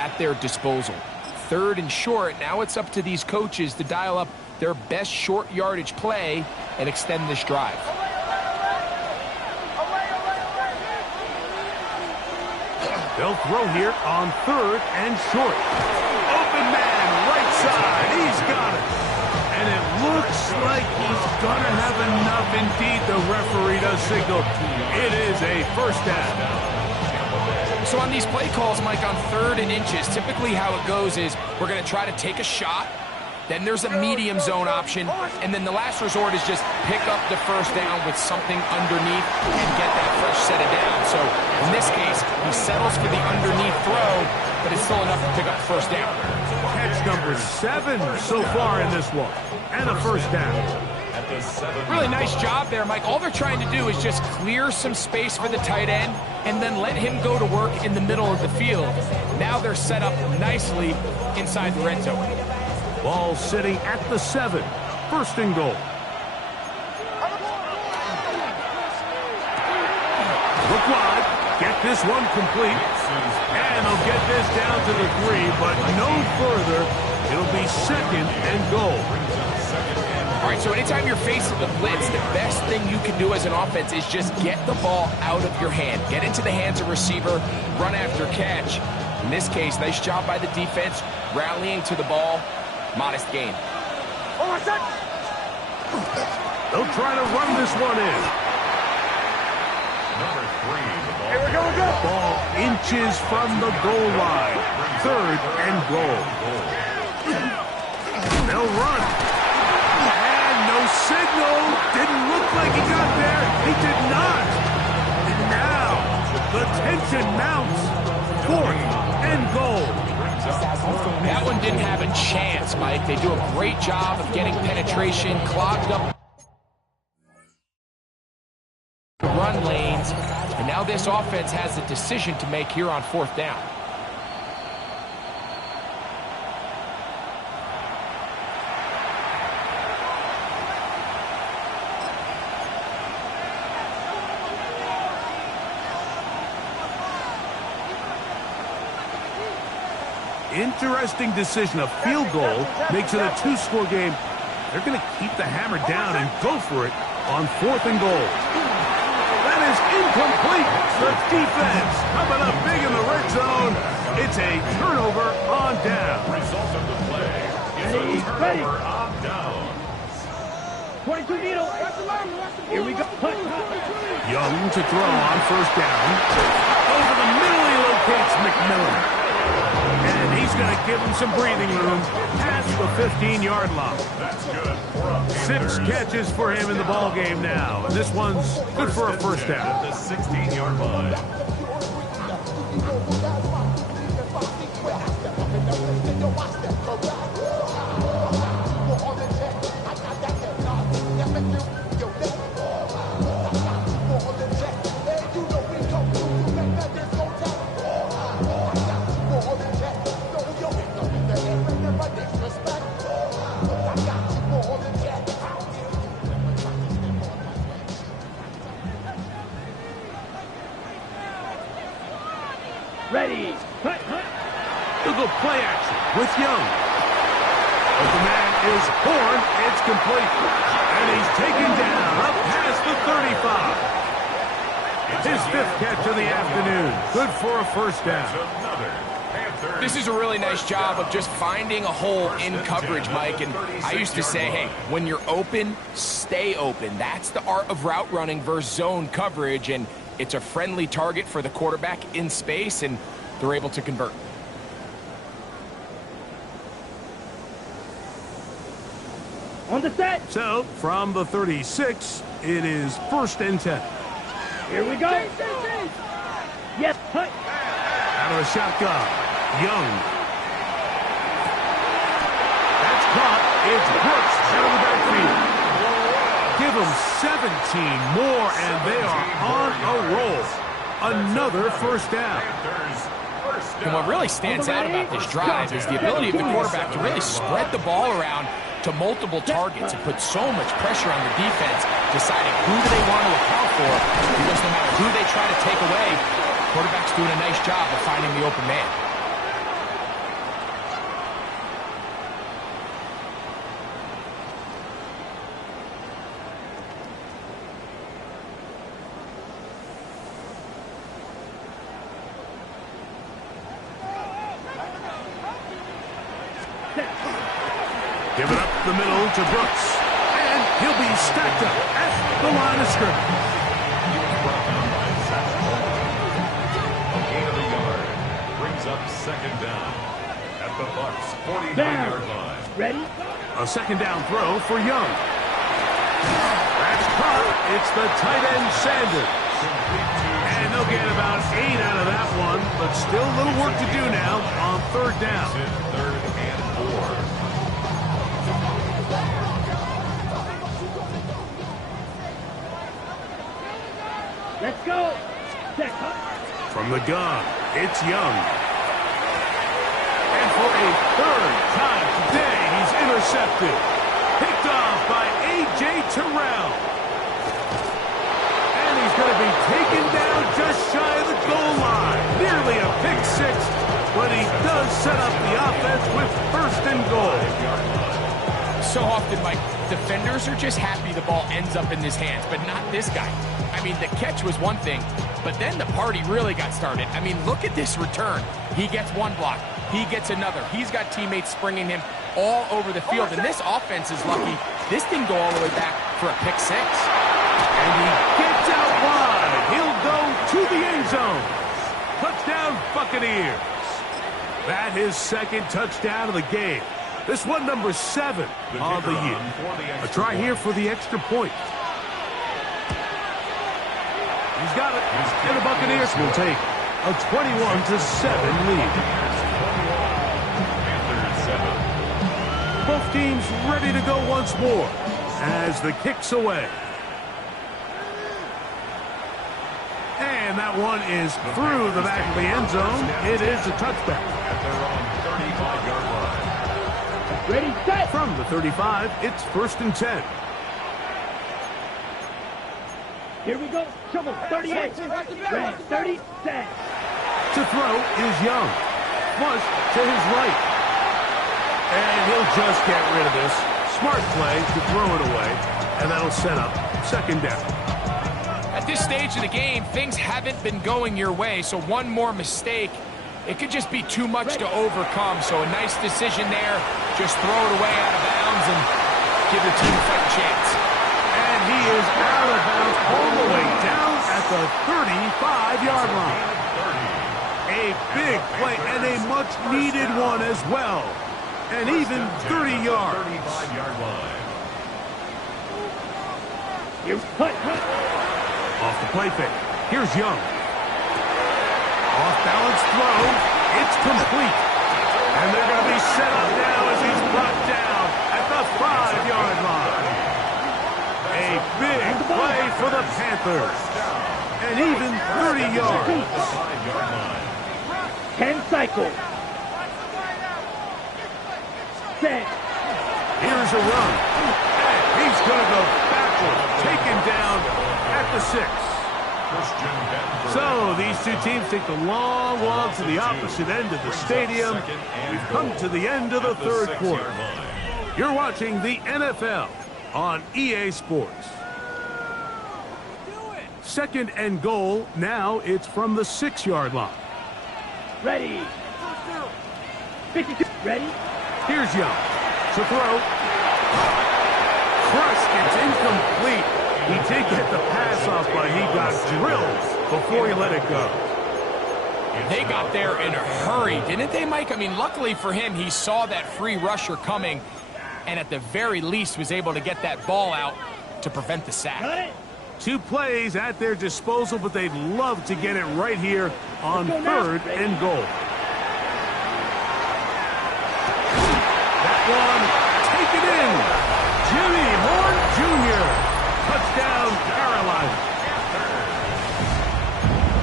at their disposal. 3rd and short, now it's up to these coaches to dial up their best short yardage play and extend this drive. They'll throw here on 3rd and short. Open man, right side. He's got it. And it looks like he's going to have enough. Indeed, the referee does signal. It is a first down. So on these play calls, Mike, on 3rd and inches, typically how it goes is we're going to try to take a shot. Then there's a medium zone option, and then the last resort is just pick up the first down with something underneath and get that fresh set of down. So in this case, he settles for the underneath throw, but it's still enough to pick up the first down. Catch number 7 so far in this one, and a first down. Really nice job there, Mike. All they're trying to do is just clear some space for the tight end and then let him go to work in the middle of the field. Now they're set up nicely inside the red zone. Ball sitting at the 7. 1st and goal. Look wide. Get this one complete. And they'll get this down to the 3, but no further. It'll be 2nd and goal. All right, so anytime you're facing the blitz, the best thing you can do as an offense is just get the ball out of your hand. Get into the hands of receiver, run after catch. In this case, nice job by the defense, rallying to the ball. Modest gain. They'll try to run this one in. Number 3, the ball. Here we go. Ball inches from the goal line. 3rd and goal. They'll run. And no signal. Didn't look like he got there. He did not. And now the tension mounts. 4th and goal. That one didn't have a chance, Mike. They do a great job of getting penetration, clogged up the run lanes, and now this offense has a decision to make here on 4th down. Interesting decision. A field goal makes it a 2-score game. They're going to keep the hammer down and go for it on 4th and goal. That is incomplete. The defense coming up big in the red zone. It's a turnover on down. Result of the play is a turnover on down. 22 Vito. Here we go. Young to throw on 1st down. Over the middle he locates McMillan. And he's going to give him some breathing room past the 15-yard line. That's good for a 6 catches for him in the ball game now. And this one's good for a first down. At the 16-yard line. Ready. They'll go play action with Young. But the man is Horn. It's complete. And he's taken down up past the 35. His 5th catch of the afternoon. Good for a first down. This is a really nice job of just finding a hole in coverage, Mike. And I used to say, hey, when you're open, stay open. That's the art of route running versus zone coverage. And it's a friendly target for the quarterback in space, and they're able to convert. On the set. So, from the 36, it is 1st and 10. Here we go. Yes. Out of the shotgun. Young. That's caught. It's Brooks out of the backfield. Give them 17 more, and they are on a roll. Another first down. And what really stands out about this drive is the ability of the quarterback to really spread the ball around to multiple targets and put so much pressure on the defense, deciding who do they want to account for, because no matter who they try to take away, quarterback's doing a nice job of finding the open man. Give it up the middle to Brooks. And he'll be stacked up at the line of scrimmage. He was brought down by Zach Baldwin. A gain of a yard. Brings up second down at the Bucs' 49-yard line. Ready? A second down throw for Young. That's caught. It's the tight end Sanders. And they'll get about 8 out of that one, but still a little work to do now on third down. Third and 4. Let's go. Set. From the gun, it's Young. And for a third time today, he's intercepted. Picked off by A.J. Terrell. And he's going to be taken down just shy of the goal line. Nearly a pick six, but he does set up the offense with first and goal. So often, Mike, defenders are just happy the ball ends up in his hands, but not this guy. I mean, the catch was one thing, but then the party really got started. I mean, look at this return. He gets one block. He gets another. He's got teammates springing him all over the field, and this offense is lucky. This didn't go all the way back for a pick six. And he gets out wide. He'll go to the end zone. Touchdown, Buccaneers. That is second touchdown of the game. This one number 7 of the year. A try here for the extra point. He's got it. And the Buccaneers will take a 21-7 lead. Both teams ready to go once more as the kick's away. And that one is through the back of the end zone. It is a touchback. At their own 35-yard line. Ready, set. From the 35, it's first and 10. Here we go. Shovel, 38. Ready, 30, set. To throw is Young. Flush to his right. And he'll just get rid of this. Smart play to throw it away. And that'll set up second down. At this stage of the game, things haven't been going your way, so one more mistake, it could just be too much to overcome. So a nice decision there. Just throw it away out of bounds and give your team a fighting chance. And he is out of bounds all the way down at the 35-yard line. A big play and a much-needed one as well. And even 30 yards. 35-yard line. Here, hut. Off the play fake. Here's Young. Off-balance throw. It's complete. And they're going to be set up now as he's brought down at the 5-yard line. A big play for the Panthers. And even 30 yards. 5-yard line. 10 cycles. Set. Here's a run. And he's going to go backwards. Taken down at the 6. So these two teams take the long walk to the opposite end of the stadium. We've come to the end of the third quarter. You're watching the NFL on EA Sports. Second and goal. Now it's from the 6-yard line. Ready. 52. Ready. Here's Young to throw. Crushed. It's incomplete. He did get the pass off, but he got drilled before he let it go. They got there in a hurry, didn't they, Mike? I mean, luckily for him, he saw that free rusher coming, and at the very least was able to get that ball out to prevent the sack. Got it. 2 plays at their disposal, but they'd love to get it right here on third and goal. That one, take it in. Jimmy Horn Jr. Touchdown, Carolina.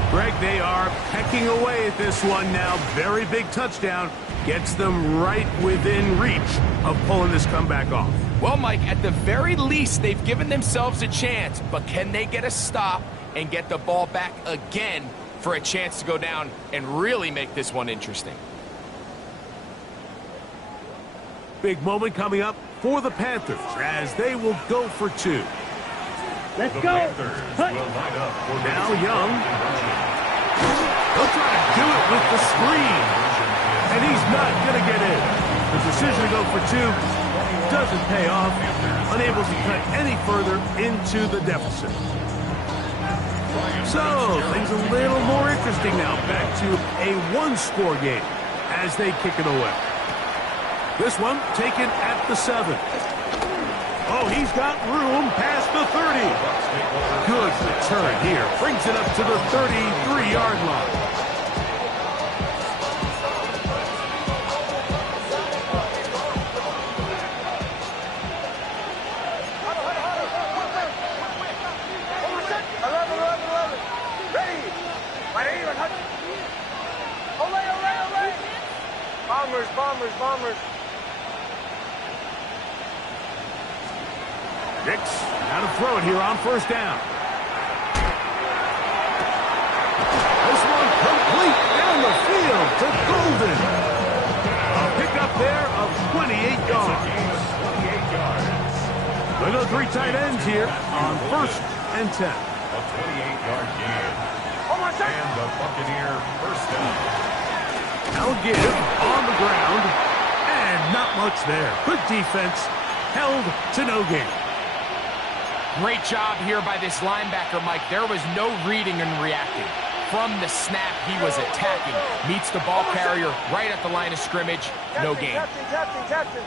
Greg, they are pecking away at this one now. Very big touchdown. Gets them right within reach of pulling this comeback off. Well, Mike, at the very least, they've given themselves a chance, but can they get a stop and get the ball back again for a chance to go down and really make this one interesting? Big moment coming up for the Panthers as they will go for 2. Let's The go. Panthers Hut. will line up for Now Young. He'll try to do it with the screen. And he's not going to get in. The decision to go for 2 doesn't pay off, unable to cut any further into the deficit. So, things a little more interesting now. Back to a one-score game as they kick it away. This one taken at the 7. Oh, he's got room past the 30. Good return here. Brings it up to the 33-yard line. Bombers. Nix, now to throw it here on first down. This one complete down the field to Golden. A pickup there of 28 yards. Look at the 3 tight ends here on first and 10. A 28-yard gain. And the Buccaneer first down. Now give on the ground, and not much there. Good defense, held to no gain. Great job here by this linebacker, Mike. There was no reading and reacting. From the snap, he was attacking. Meets the ball carrier right at the line of scrimmage, no gain. Captain.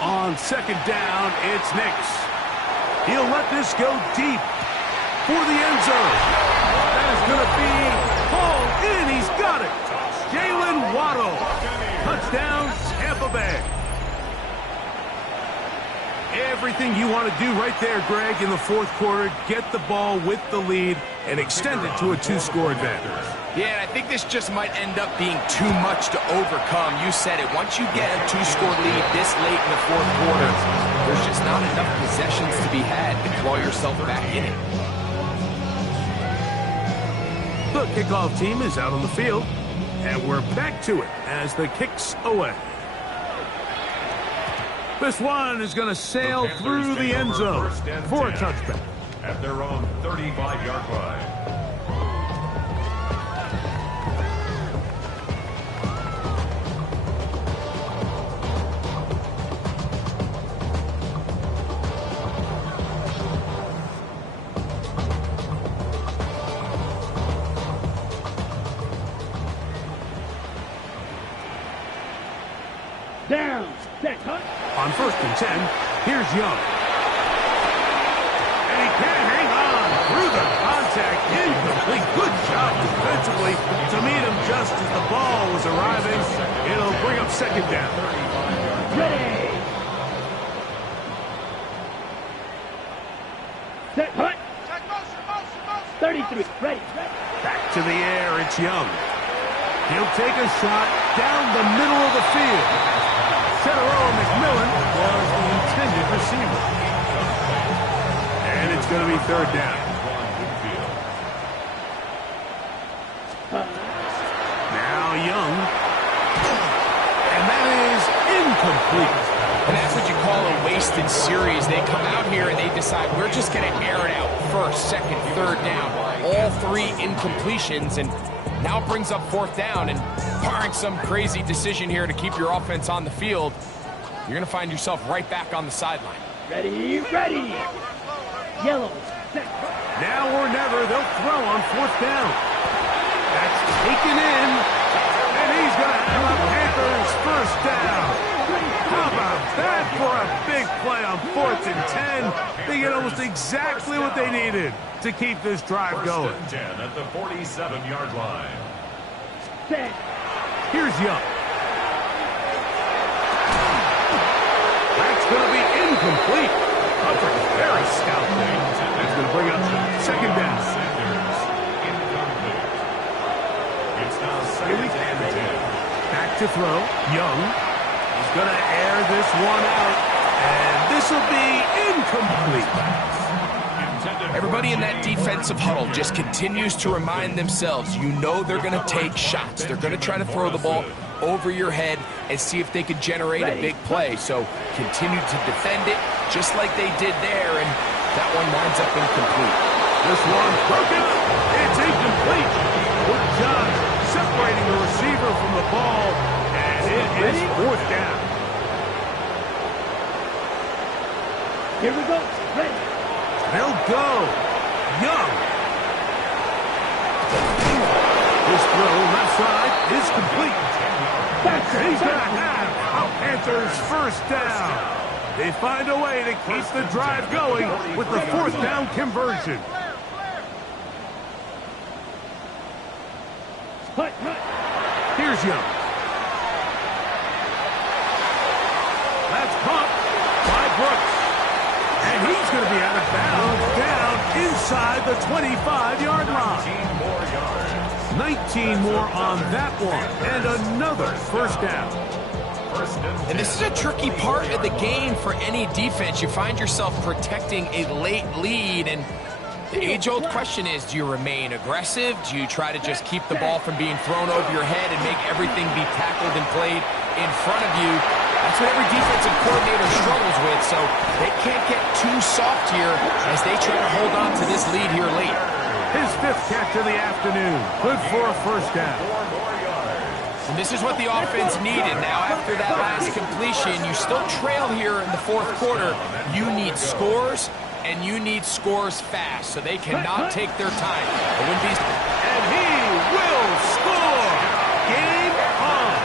On second down, it's Nix. He'll let this go deep for the end zone. That is going to be hauled in. He's got it. Jalen Waddle. Touchdown, Tampa Bay. Everything you want to do right there, Greg, in the fourth quarter. Get the ball with the lead and extend it to a 2-score advantage. Yeah, and I think this just might end up being too much to overcome. You said it. Once you get a 2-score lead this late in the fourth quarter, there's just not enough possessions to be had to claw yourself back in it. The kickoff team is out on the field, and we're back to it as the kick's away. This one is going to sail through the end zone for a touchback. At their own 35-yard line. Down. Set. Cut. On first and 10, here's Young. And he can hang on through the contact. Incomplete. Good job defensively to meet him just as the ball was arriving. It'll bring up second down. Ready. Set. Cut. 33. Ready. Back to the air, it's Young. He'll take a shot down the middle of the field. Cetero McMillan was the intended receiver. And it's going to be third down. Now Young. And that is incomplete. And that's what you call a wasted series. They come out here and they decide we're just going to air it out first, second, third down. All 3 incompletions, and now it brings up fourth down, and barring some crazy decision here to keep your offense on the field, you're going to find yourself right back on the sideline. Ready. Yellow. Set. Now or never, they'll throw on fourth down. That's taken in, and he's going to have a Panthers first down. How about that for a big play on fourth and 10? They get almost exactly what they needed to keep this drive going. First and 10 at the 47-yard line. Set. Here's Young. That's going to be incomplete. Humphrey, very stout thing. That's going to bring up second down. Sanders, incomplete. It's now second and 10. Back to throw. Young. He's going to air this one out. And this will be incomplete. Everybody in that defensive huddle just continues to remind themselves, you know they're going to take shots. They're going to try to throw the ball over your head and see if they could generate a big play. So continue to defend it just like they did there, and that one winds up incomplete. This one broken up. It's incomplete. Good job separating the receiver from the ball, and it is fourth down. Here we go. Ready. They'll go. Young. His throw left side is complete. He's going to have our Panthers first down. They find a way to keep the drive going with the fourth down conversion. Here's Young. That's caught by Brooks. And he's going to be out of bounds down inside the 25-yard line. 19 more on that one. And another first down. And this is a tricky part of the game for any defense. You find yourself protecting a late lead, and the age-old question is, do you remain aggressive? Do you try to just keep the ball from being thrown over your head and make everything be tackled and played in front of you? That's what every defensive coordinator struggles with, so they can't get too soft here as they try to hold on to this lead here late. His fifth catch of the afternoon. Good for a first down. And this is what the offense needed. Now, after that last completion, you still trail here in the fourth quarter. You need scores, and you need scores fast, so they cannot take their time. And he will score! Game on!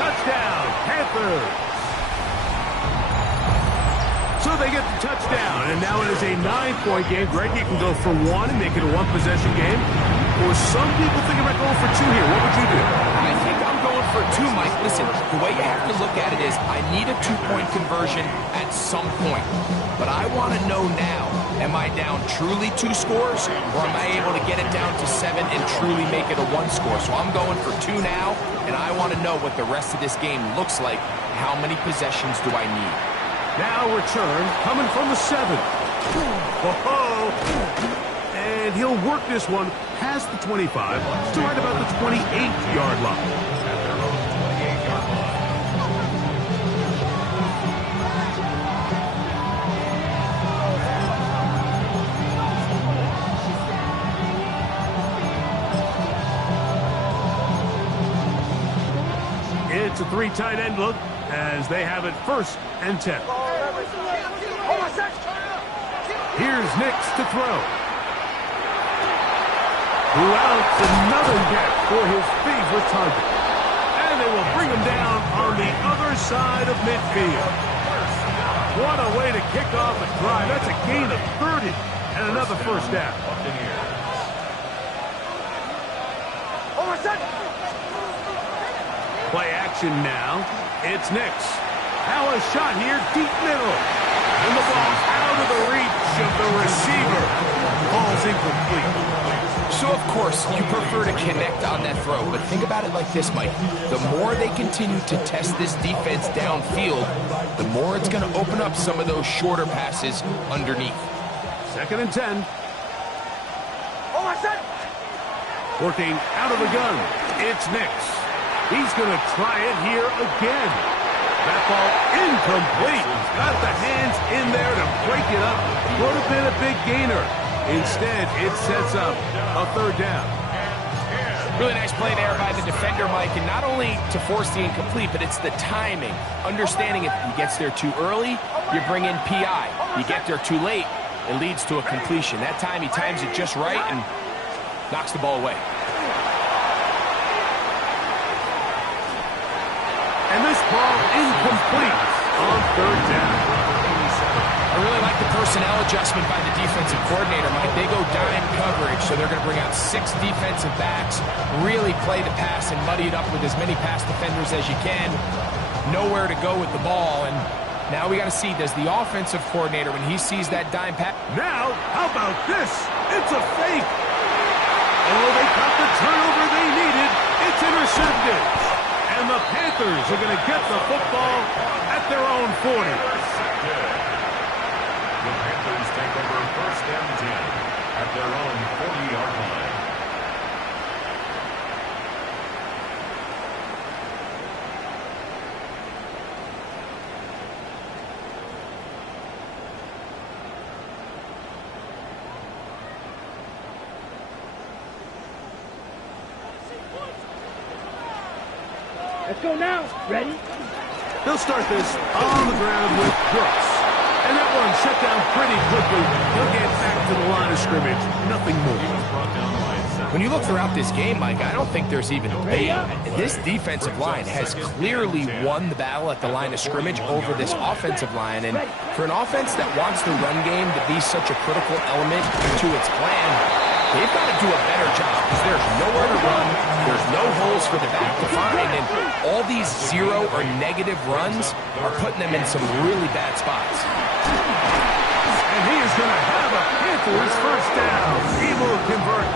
Touchdown, Panthers! So they get the touchdown, and now it is a 9-point game. Greg, you can go for one and make it a one-possession game. Or some people think about going for two here. What would you do? I think I'm going for two, Mike. Listen, the way you have to look at it is I need a two-point conversion at some point. But I want to know now, am I down truly 2 scores, or am I able to get it down to 7 and truly make it a 1 score? So I'm going for 2 now, and I want to know what the rest of this game looks like. How many possessions do I need? Now return coming from the 7. And he'll work this one past the 25 to right about the 28-yard line. It's a 3 tight end look as they have it first and 10. Here's Nix to throw. Who outs another gap for his favorite target. And they will bring him down on the other side of midfield. What a way to kick off a drive. That's a gain of 30 and another first down. Play action now. It's Nix. Now a shot here, deep middle. And the ball out of the reach of the receiver. Ball's incomplete. So, of course, you prefer to connect on that throw, but think about it like this, Mike. The more they continue to test this defense downfield, the more it's going to open up some of those shorter passes underneath. 2nd and 10. Working out of the gun. It's Nix. He's going to try it here again. That ball incomplete. Got the hands in there to break it up. Would have been a big gainer. Instead, it sets up a 3rd down. Really nice play there by the defender, Mike, and not only to force the incomplete, but it's the timing. Understanding if he gets there too early, you bring in PI. You get there too late, it leads to a completion. That time he times it just right and knocks the ball away. And this ball incomplete on 3rd down. I really like the personnel adjustment by the defensive coordinator, Mike. They go dime coverage, so they're going to bring out 6 defensive backs, really play the pass and muddy it up with as many pass defenders as you can. Nowhere to go with the ball, and now we got to see, does the offensive coordinator, when he sees that dime pass... Now, how about this? It's a fake. Oh, they got the turnover they needed. It's intercepted. And the Panthers are going to get the football at their own 40. The Panthers take over 1st and 10 at their own 40-yard line. Let's go now. Ready? They'll start this on the ground with Brooks. And that one shut down pretty quickly. He'll get back to the line of scrimmage. Nothing more. When you look throughout this game, Mike, I don't think there's even debate. This defensive line has clearly won the battle at the line of scrimmage over this offensive line. And for an offense that wants the run game to be such a critical element to its plan, they've got to do a better job because there's nowhere to run. There's no holes for the back to find. And all these zero or negative runs are putting them in some really bad spots. And he is going to have a Panthers first down. He will convert.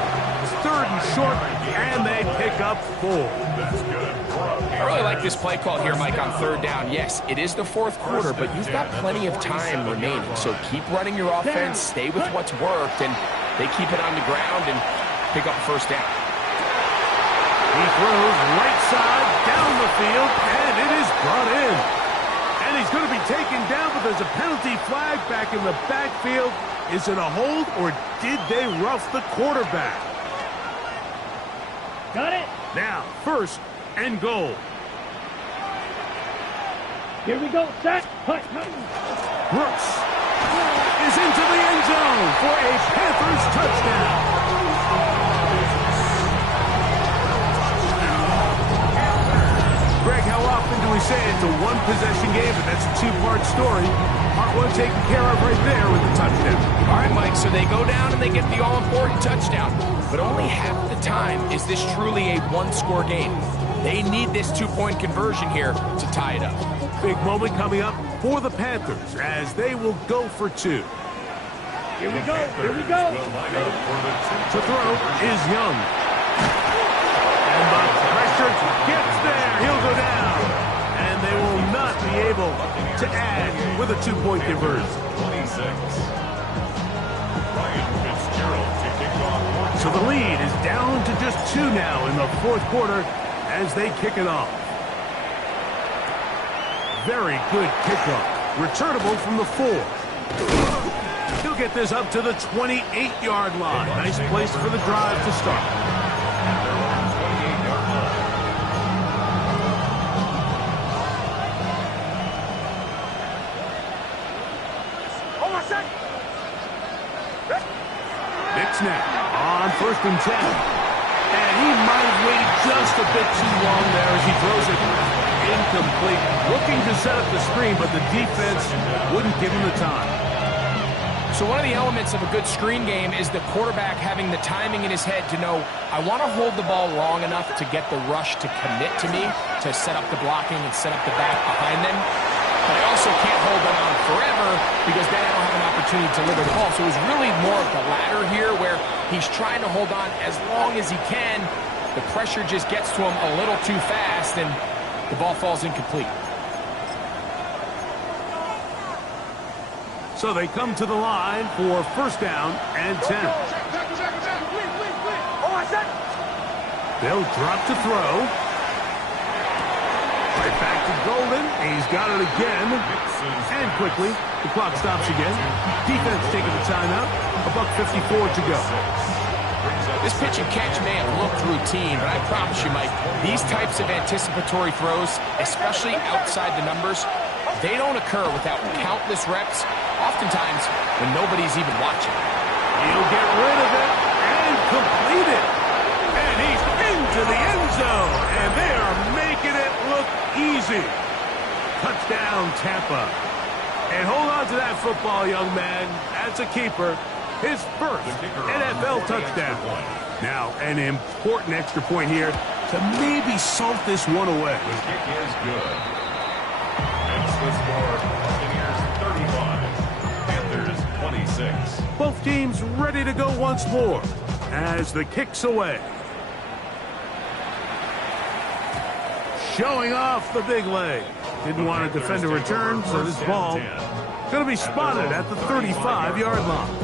Third and short, and they pick up 4. I really like this play call here, Mike, on third down. Yes, it is the fourth quarter, but you've got plenty of time remaining. So keep running your offense, stay with what's worked, and they keep it on the ground and pick up first down. He throws right side down the field, and it is brought in. And he's going to be taken down, but there's a penalty flag back in the backfield. Is it a hold, or did they rough the quarterback? Got it. Now, first and goal. Here we go. Set. Hut. Brooks is into the end zone for a Panthers touchdown. Greg, how often do we say it's a one-possession game, but that's a two-part story? Part one taken care of right there with the touchdown. All right, Mike, so they go down and they get the all-important touchdown. But only half the time is this truly a one-score game. They need this two-point conversion here to tie it up. Big moment coming up for the Panthers as they will go for 2. Here we go. Here we go. To throw is Young. And the pressure gets there. He'll go down. And they will not be able to add with a two-point conversion. 26. Ryan Fitzgerald to kick off. So the lead is down to just 2 now in the fourth quarter as they kick it off. Very good kickoff. Returnable from the 4. He'll get this up to the 28-yard line. Nice place for the drive to start. Now on first and 10. And he might have waited just a bit too long there as he throws it incomplete. Looking to set up the screen, but the defense wouldn't give him the time. So one of the elements of a good screen game is the quarterback having the timing in his head to know, I want to hold the ball long enough to get the rush to commit to me, to set up the blocking and set up the back behind them. But I also can't hold them on forever because then I don't have an opportunity to deliver the ball. So it was really more of the latter here where he's trying to hold on as long as he can. The pressure just gets to him a little too fast and the ball falls incomplete. So they come to the line for first down and 10. They'll drop to throw. Right back to Golden. He's got it again. And quickly, the clock stops again. Defense taking the timeout. $1:54 to go. This pitch and catch may have looked routine, but I promise you, Mike, these types of anticipatory throws, especially outside the numbers, they don't occur without countless reps, oftentimes when nobody's even watching. He'll get rid of it and complete it. And he's into the end zone. And they are making it look easy. Touchdown, Tampa. And hold on to that football, young man. That's a keeper. His first NFL touchdown. Now, an important extra point here to maybe salt this one away. The kick is good. That's the score. Buccaneers 35, Panthers 26. Both teams ready to go once more as the kick's away. Showing off the big leg. Didn't want to defend a return, so this ball going to be spotted at the 35-yard line.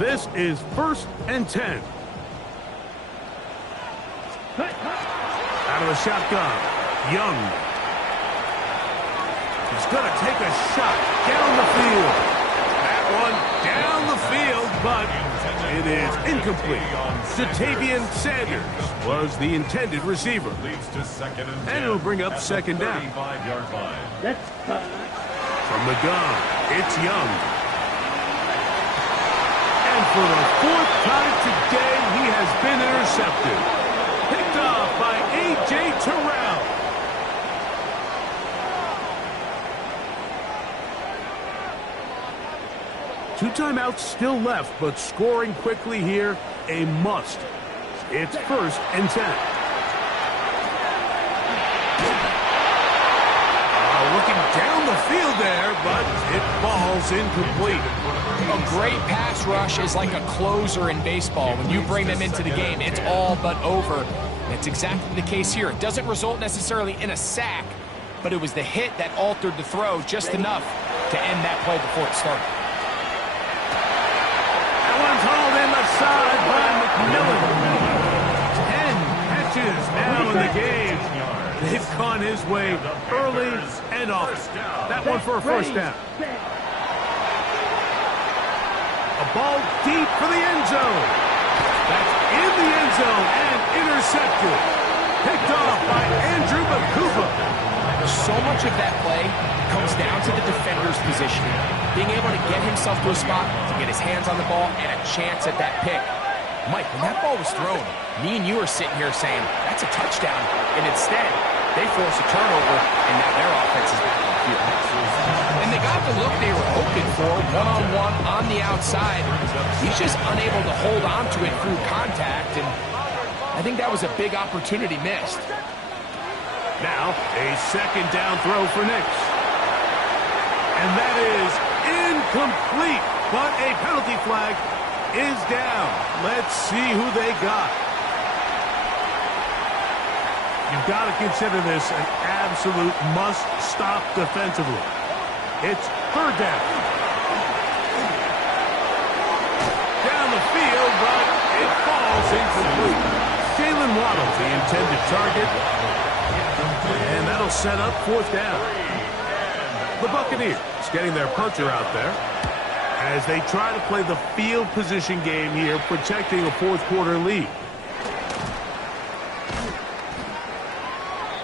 This is first and 10. Out of the shotgun, Young. He's going to take a shot down the field. That one down the field, but it is incomplete. Jatavian Sanders was the intended receiver. Leads to second and 10. And it'll bring up at the second down. 35-yard line. Let's From the gun, it's Young. And for the fourth time today, he has been intercepted. Picked off by A.J. Terrell. Two timeouts still left, but scoring quickly here, a must. It's 1st and 10. Looking down the field there, but it falls incomplete. A great pass rush is like a closer in baseball. When you bring them into the game, it's all but over. And it's exactly the case here. It doesn't result necessarily in a sack, but it was the hit that altered the throw just enough to end that play before it started. That one's hauled in the side by McMillan. 10 catches now in the game. They've gone his way early and often. That one for a first down. A ball deep for the end zone. That's in the end zone and intercepted. Picked off by Andrew Bakuba. So much of that play comes down to the defender's positioning. Being able to get himself to a spot, to get his hands on the ball, and a chance at that pick. Mike, when that ball was thrown, me and you are sitting here saying, that's a touchdown. And instead, they force a turnover, and now their offense is back on the field. And they got the look they were hoping for, one-on-one on the outside. He's just unable to hold on to it through contact, and I think that was a big opportunity missed. Now, a second down throw for Nix. And that is incomplete, but a penalty flag is down. Let's see who they got. You've got to consider this an absolute must-stop defensively. It's 3rd down. Down the field, but it falls incomplete. Jalen Waddle, the intended target. And that'll set up 4th down. The Buccaneers getting their puncher out there as they try to play the field position game here, protecting a 4th quarter lead.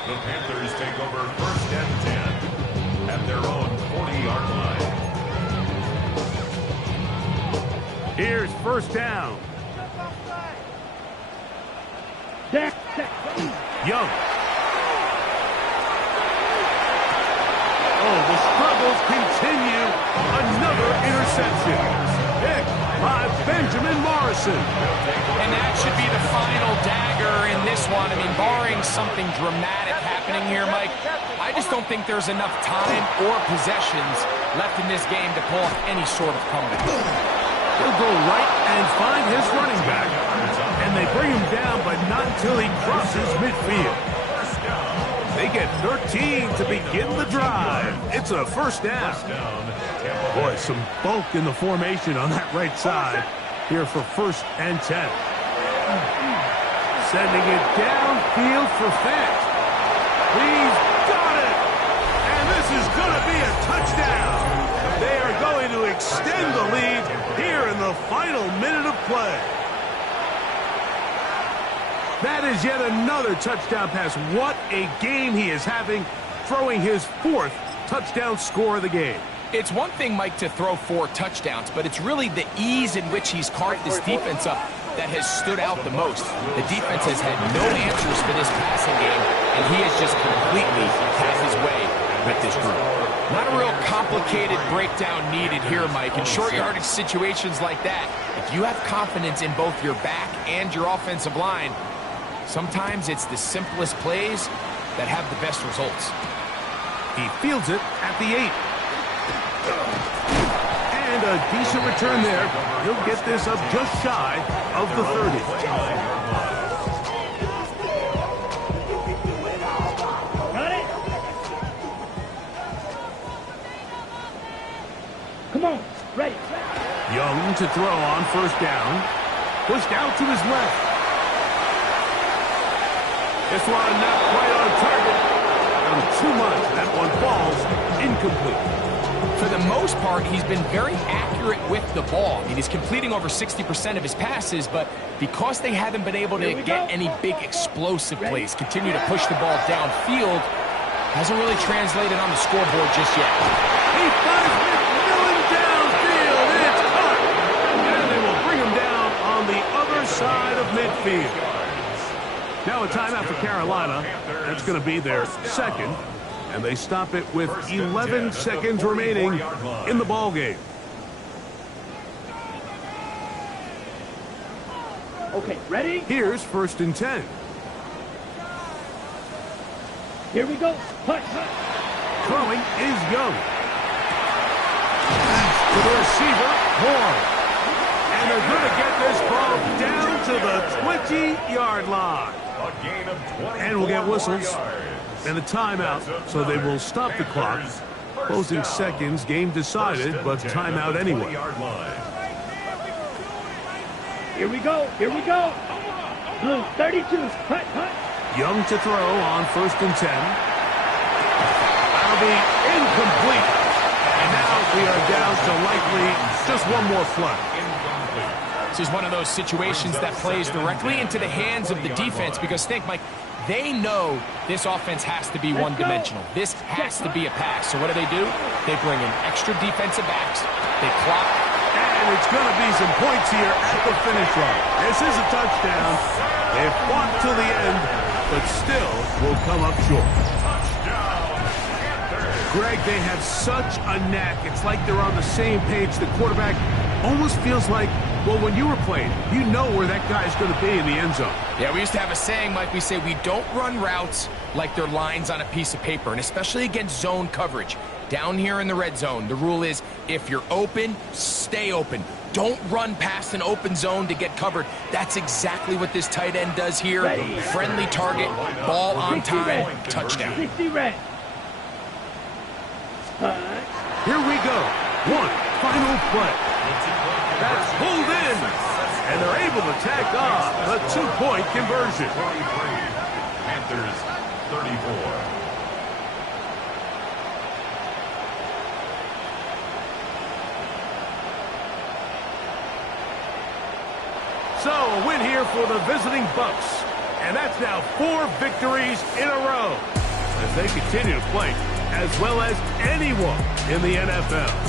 The Panthers take over 1st and 10 at their own 40-yard line. Here's 1st down. Young. Oh, the struggles continue. Another interception. Picked by Benjamin Morrison. And that should be the final dagger in this one. I mean, barring something dramatic happening here, Mike, I just don't think there's enough time or possessions left in this game to pull off any sort of comeback. He'll go right and find his running back. And they bring him down, but not until he crosses midfield. They get 13 to begin the drive. It's a 1st down. Boy, some bulk in the formation on that right side here for 1st and 10. Sending it downfield for Fant. He's got it. And this is going to be a touchdown. They are going to extend the lead here in the final minute of play. That is yet another touchdown pass. What a game he is having, throwing his 4th touchdown score of the game. It's one thing, Mike, to throw 4 touchdowns, but it's really the ease in which he's carved this defense up that has stood out the most. The defense has had no answers for this passing game, and he has just completely had his way with this group. Not a real complicated breakdown needed here, Mike. In short yardage situations like that, if you have confidence in both your back and your offensive line, sometimes it's the simplest plays that have the best results. He fields it at the 8. And a decent return there. He'll get this up just shy of the 30. Got it? Come on, ready. Young to throw on 1st down. Pushed out to his left. This one not quite on target. And too much. That one falls incomplete. For the most part, he's been very accurate with the ball. I mean, he's completing over 60% of his passes, but because they haven't been able to get any big explosive plays, continue to push the ball downfield, hasn't really translated on the scoreboard just yet. He finds McMillan downfield. It's caught. And they will bring him down on the other side of midfield. Now a timeout for Carolina. That's going to be their second. And they stop it with 11 seconds remaining in the ball game. Okay, ready? Here's 1st and 10. Here we go. Hut, hut. Throwing is Young. To the receiver, Horn. And they're going to get this ball down to the 20-yard line. A gain of 20. And we'll get whistles and a timeout, so they will stop the clock. Closing seconds, game decided, but timeout anyway. Here we go. Here we go. Blue 32. Hut, hut. Young to throw on 1st and 10. That'll be incomplete. And now we are down to likely just one more flag. This is one of those situations that plays directly into the hands of the defense because think, Mike, they know this offense has to be one-dimensional. This has to be a pass. So what do? They bring in extra defensive backs. They clock. And it's going to be some points here at the finish line. This is a touchdown. They've fought to the end, but still will come up short. Greg, they have such a knack. It's like they're on the same page. The quarterback almost feels like, well, when you were playing, you know where that guy's going to be in the end zone. Yeah, we used to have a saying, Mike, we say we don't run routes like they're lines on a piece of paper, and especially against zone coverage. Down here in the red zone, the rule is if you're open, stay open. Don't run past an open zone to get covered. That's exactly what this tight end does here. Friendly target, ball on time, touchdown. 60 red. Here we go. One final play. That's pulled in. And they're able to tack on the 2-point conversion. Panthers 34. So a win here for the visiting Bucks. And that's now 4 victories in a row as they continue to play as well as anyone in the NFL.